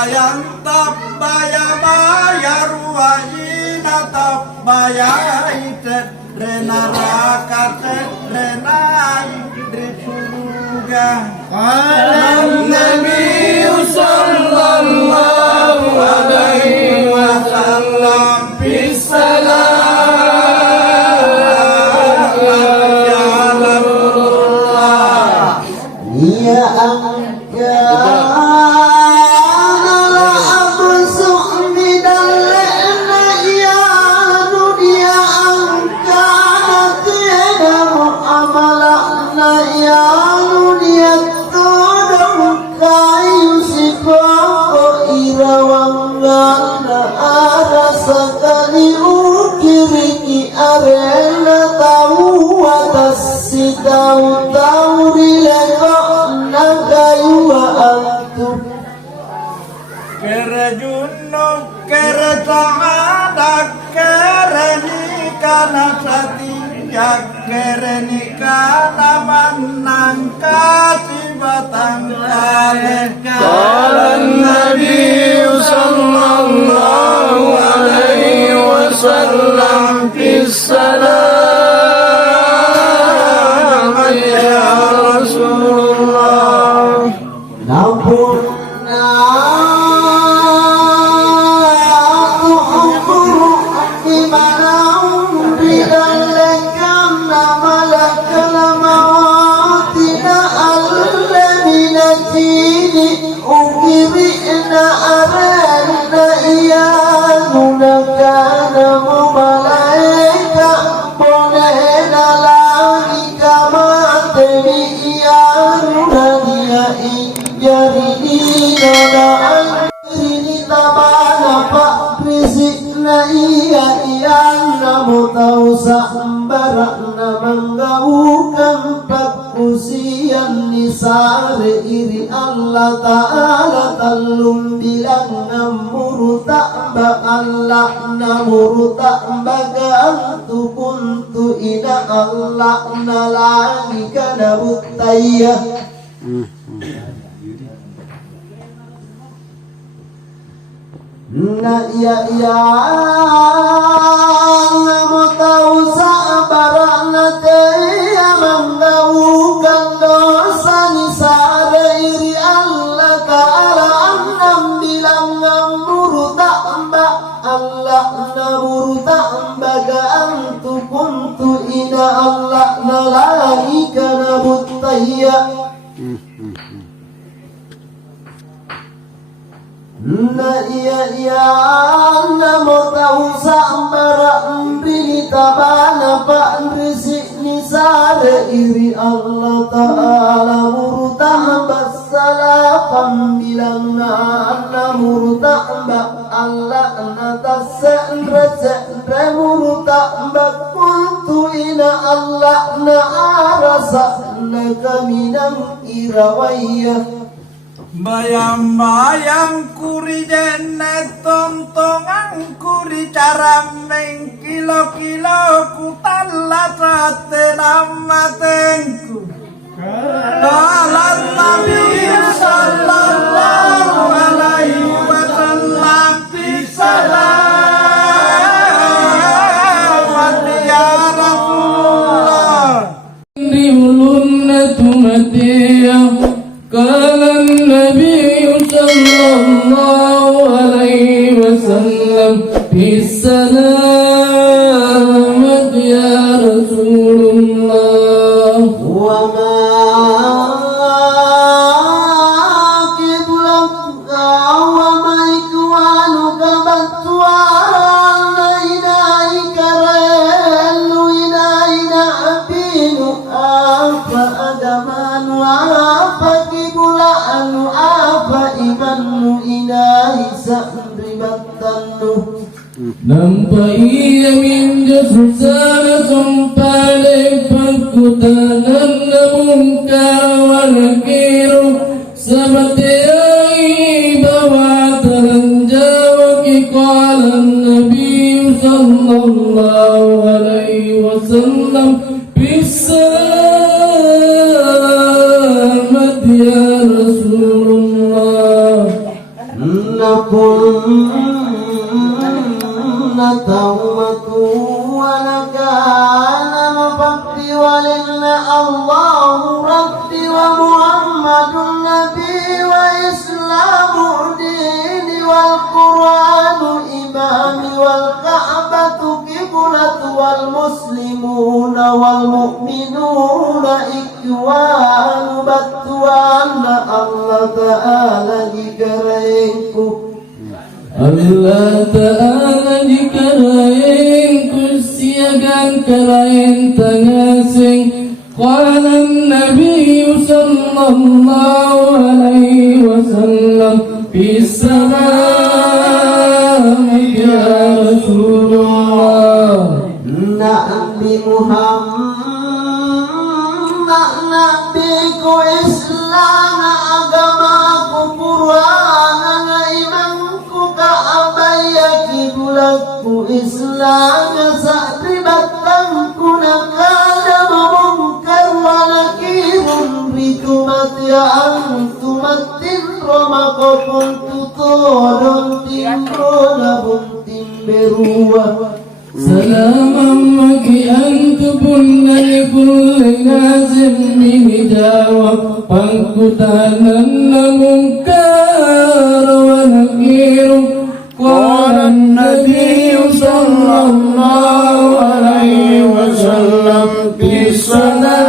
bayang tabaya bayar wajina tabaya itet renaraka renai di surga. Nabi sallallahu alaihi wasallam bisalam ya Rasulullah ya Kerenikana manang kasibatan kalih Qalan Nabi sallallahu alaihi wasallam bisalam ya Rasulullah. Sare iri Allah Ta'ala talum bilang namuru ta'ba Allah namuru ta'ba gantu kuntu ina Allah nalani kana buttaya na ya mau tahu sabarana teh menggaukan dosa ni sare iri Allah Ta'ala annam bilang namuru ta'ba Allah namuru ta'ba gantu kuntu ina Allah nalani kana buttaya na iya na mo tahu sambara mbili tabana pa risik ni sare iri Allah Ta'ala murtah basalapan bilang na murtah Allah na tasendra murtah kuntu ina Allah na arasa na kaminang irawaya bayang-bayang kuri dene tontongan kuri cara meng kilo-kilo ku talasate namatengku Qalan Nabi sallallahu alaihi wasallam bisalam ya Rasulullah diulunna tumatiyah Qala Nabi sallallahu alaihi wasallam bisalamat ya Rasulullah wa ma kibulak wa ma ikwanu kabatwara inai karelu ina abinu apa agamanu apa anu apa imanu ilahi sa'ribatannu nampai yamin jasana sumpale pakutanan namungkar wa nakiru sabatiyai bawatan jawaki qala Nabi sallallahu alaihi wasallam bisalamat ya Rasulullah توبة ولكان الفقد ولله الله ربي ومحمد النبي وإسلام ديني والقرآن إمامي والكعبة قبلة والمسلمون والمؤمنون إخوان بتوان الله تعالى ذكرينكو Allah Ta'ala dikarain kursiagan karain tangasing Qala Nabi sallallahu alaihi wasallam Bissalam ya Rasulullah Nabi Muhammad Nabiku Islam agamaku Quran imanku Ka'baya kiblatku Islam sa'ribatanku nakala mungkar wa nakirun rikumat ya antumatin romakopun tutodon timrona buntim berua Salaman bagi antupun dari kulli nazim ini jawab pangkutanan mungkar wa nakir Qala Nabi sallallahu alaihi wasallam Bissalam